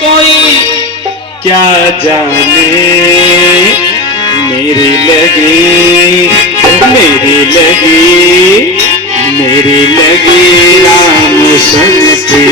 कोई क्या जाने मेरी लगी राम संग की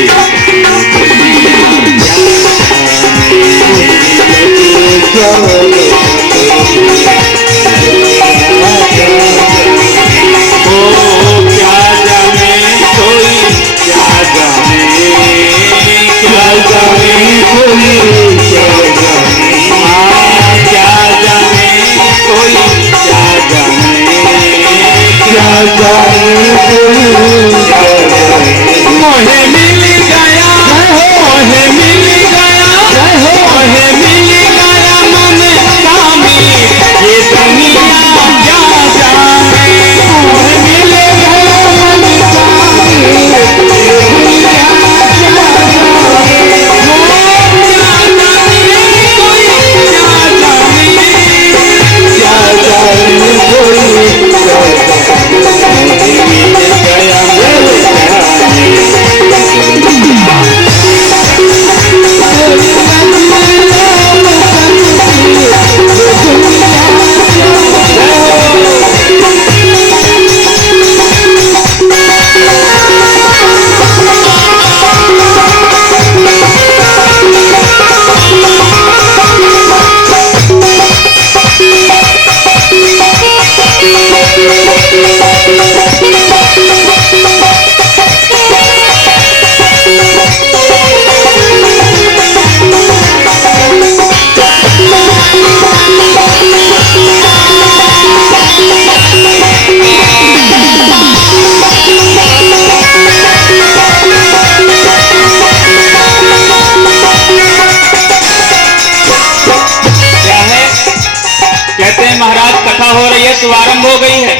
शुभारंभ हो गई है।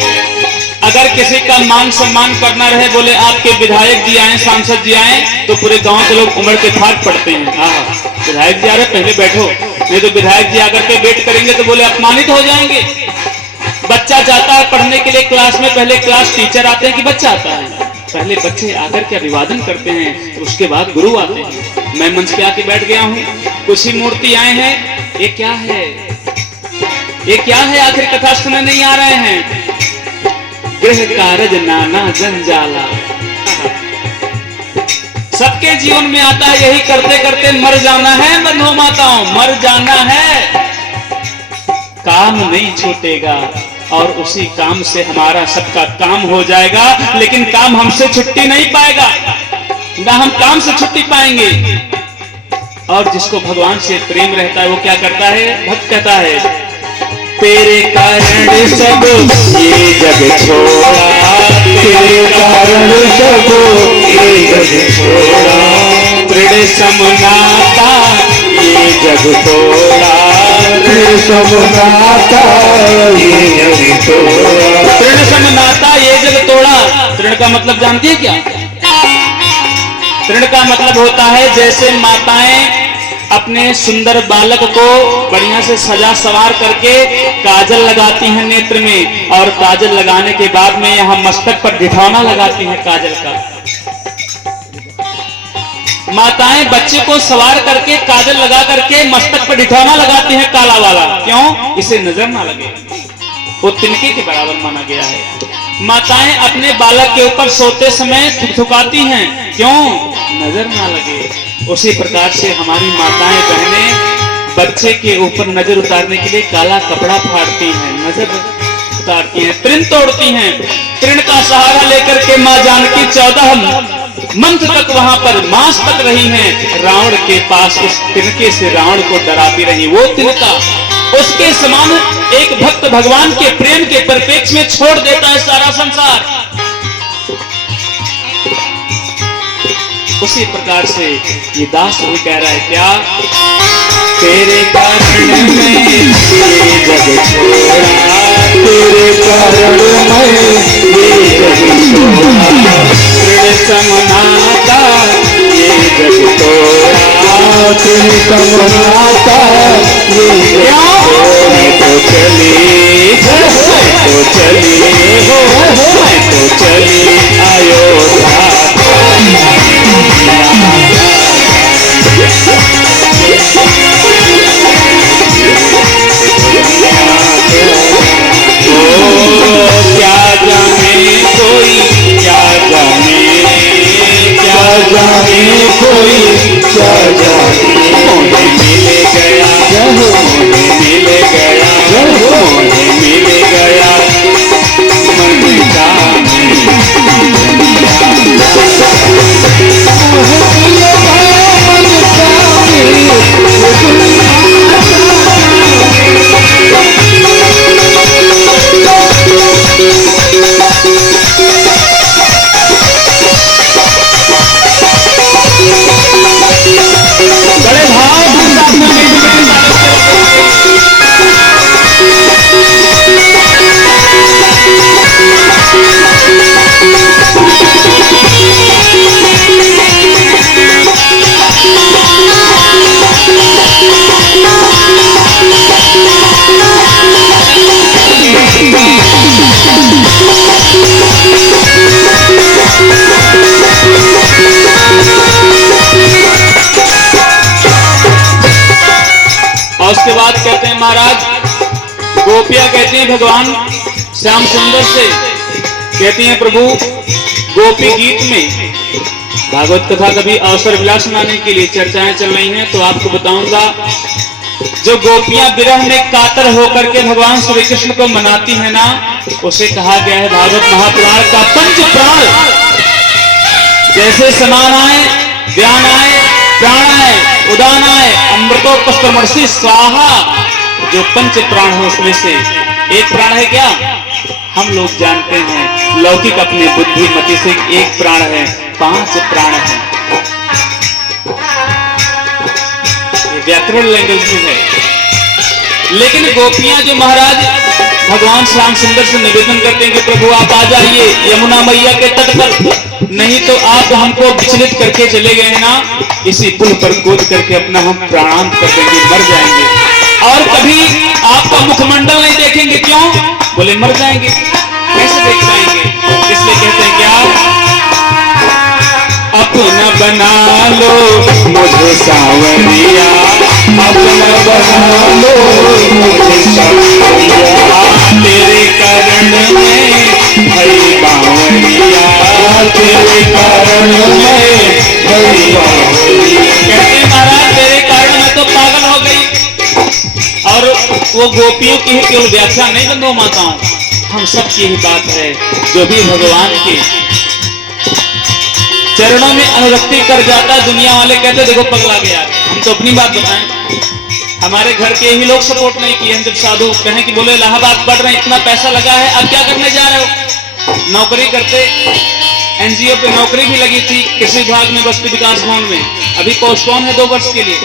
अगर किसी का मान सम्मान करना रहे, बोले आपके विधायक जी आए, सांसद जी आए, तो पूरे गांव के लोग उमड़ के भाग पड़ते हैं। विधायक जी आ रहे, पहले बैठो, नहीं तो विधायक जी आकर के वेट करेंगे तो बोले अपमानित हो जाएंगे। बच्चा जाता है पढ़ने के लिए क्लास में, पहले क्लास टीचर आते हैं कि बच्चा आता है, पहले बच्चे आकर के अभिवादन करते हैं, तो उसके बाद गुरु आते हैं। मैं मंच पे आके बैठ गया हूँ, कुछ ही मूर्ति आए हैं, ये क्या है, ये क्या है, आखिर कथा सुनने नहीं आ रहे हैं। गृह कारज नाना जंजाला, सबके जीवन में आता है, यही करते करते मर जाना है। बंधु माताओं, मर जाना है, काम नहीं छूटेगा और उसी काम से हमारा सबका काम हो जाएगा, लेकिन काम हमसे छुट्टी नहीं पाएगा, ना हम काम से छुट्टी पाएंगे। और जिसको भगवान से प्रेम रहता है वो क्या करता है, भक्त कहता है, तेरे कारण सब ये जग छोड़ा, तेरे कारण सब ये जग छोड़ा, दृढ़ समनाता ये जग तोड़ा, दृढ़ समनाता ये जग तोड़ा, दृढ़ समनाता ये जग तोड़ा। दृढ़ का मतलब जानती है क्या? दृढ़ का मतलब होता है जैसे माताएं अपने सुंदर बालक को बढ़िया से सजा सवार करके काजल लगाती हैं नेत्र में, और काजल लगाने के बाद में यहाँ मस्तक पर ढिठौना लगाती हैं काजल का। माताएं बच्चे को सवार करके काजल लगा करके मस्तक पर ढिठौना लगाती हैं काला वाला, क्यों? इसे नजर ना लगे, वो तिनके के बराबर माना गया है। माताएं अपने बालक के ऊपर सोते समय थुकथुकाती हैं, क्यों? नजर ना लगे। उसी प्रकार से हमारी माताएं बहनें बच्चे के ऊपर नजर उतारने के लिए काला कपड़ा फाड़ती हैं, नजर उतारती हैं, तृण तोड़ती हैं। तृण का सहारा लेकर के मां जानकी 14 मंथ तक वहां पर मास तक रही हैं। रावण के पास उस तिनके से रावण को डराती रही। वो तिनका उसके समान एक भक्त भगवान के प्रेम के परिप्रेक्ष्य में छोड़ देता है सारा संसार। उसी प्रकार से ये दास भी कह रहा है क्या, तेरे कारण मैं ये जग छोड़ा, तेरे कारण मैं ये जग छोड़ा, दृढ़ समनाता ये जग तोड़ा, दृढ़ समनाता ये जग तोड़ा। मैं तो चली हो, मैं तो चली अयोध्या। उसके बाद कहते हैं महाराज, गोपियां कहती हैं भगवान श्याम सुंदर से, कहती हैं प्रभु गोपी गीत में भागवत कथा कभी अवसर विलास सुनाने के लिए चर्चाएं चल रही हैं, तो आपको बताऊंगा जो गोपियां विरह में कातर होकर के भगवान श्री कृष्ण को मनाती है ना, उसे कहा गया है भागवत महापुराण का पंच प्राण। जैसे समान आए, ज्ञान आए, प्राण आए, उदान आए, अमृतोपस्त्रमर्षि स्वाहा, जो पंच प्राण हो उसमें से एक प्राण है क्या, हम लोग जानते हैं लौकिक अपने बुद्धिमति से एक प्राण है, 5 प्राण है, ये व्याकरण लैंग्वेज में है। लेकिन गोपियां जो महाराज भगवान श्याम सुंदर से निवेदन करते हैं कि प्रभु आप आ जाइए यमुना मैया के तट पर, नहीं तो आप हमको विचलित करके चले गए हैं ना, इसी पुल पर कूद करके अपना हम प्राणांत कर देंगे, मर जाएंगे, और कभी आपका मुखमंडल नहीं देखेंगे। क्यों? बोले मर जाएंगे, कैसे देख पाएंगे? इसलिए कहते हैं क्या, अपना बना लो मुझे सावरिया, अपना बना लो मुझे सावरिया, तेरे कारण में हरी बावरिया, तेरे कारण में हरी बावरिया। कहते महाराज तेरे कारण मैं तो पागल हो गई। और वो गोपियों की ही केवल व्याख्या नहीं बंधु माताओं, हम सब की ही बात है, जो भी भगवान के चरणों में अनुरक्ति कर जाता, दुनिया वाले कहते देखो पगला गया। हम तो अपनी बात बताएं, हमारे घर के ही लोग सपोर्ट नहीं किए। हम जब साधु कहें कि बोले इलाहाबाद पढ़ रहे हैं, इतना पैसा लगा है, अब क्या करने जा रहे हो? नौकरी करते, एनजीओ पे नौकरी भी लगी थी कृषि विभाग में, बस्ती विकास भवन में, अभी पोस्टपोन है 2 वर्ष के लिए।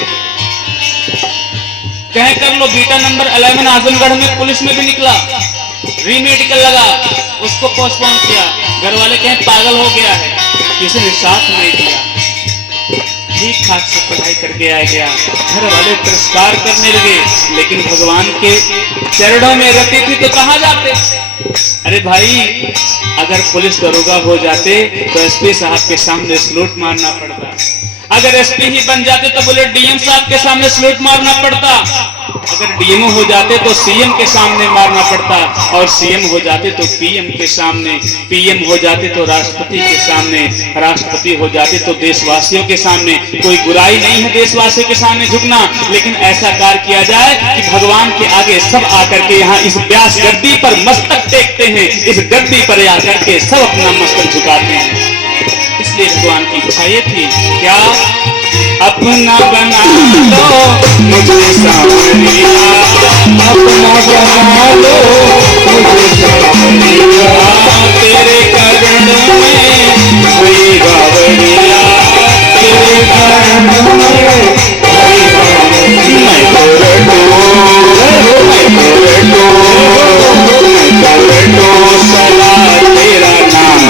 कहें कर लो, बीटा नंबर 11 आजमगढ़ में पुलिस में भी निकला, रीमेडिकल लगा, उसको पोस्टपोन किया। घर वाले कहें पागल हो गया है, किसी ने साथ नहीं दिया, ठीक ठाक से पढ़ाई करके आ गया, घर वाले तिरस्कार करने लगे, लेकिन भगवान के चरणों में रति थी तो कहां जाते? अरे भाई, अगर पुलिस दरोगा हो जाते तो एसपी साहब के सामने सलूट मारना पड़ता, अगर एसपी ही बन जाते तो बोले डीएम साहब के सामने सलूट मारना पड़ता, अगर डीएम हो जाते तो सीएम के सामने मारना पड़ता, और सीएम हो जाते तो पीएम के सामने, पीएम हो जाते तो राष्ट्रपति के सामने, राष्ट्रपति हो जाते तो देशवासियों के सामने। कोई बुराई नहीं है देशवासियों के सामने झुकना, लेकिन ऐसा कार्य किया जाए कि भगवान के आगे सब आकर के यहाँ इस व्यास गद्दी पर मस्तक टेकते हैं, इस गद्दी पर आकर के सब अपना मस्तक झुकाते हैं। इसलिए भगवान की इच्छा ये थी क्या, अपना बना लो मुझे सावरिया, अपना बना लो मुझे सावरिया, तेरे कारण में हरी बावरिया, तेरे कारण में हरी बावरिया। मैं तो सदा तेरा नाम,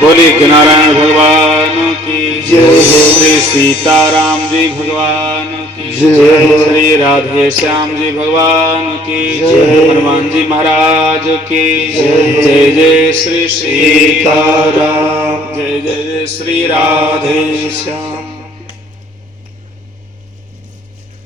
बोले नारायण भगवान की जय हो। श्री सीताराम जी भगवान की जय हो। श्री राधे श्याम जी भगवान की जय हो। हनुमान जी महाराज की जय हो। जय जय श्री सीताराम सीताराम जय जय श्री राधे श्याम।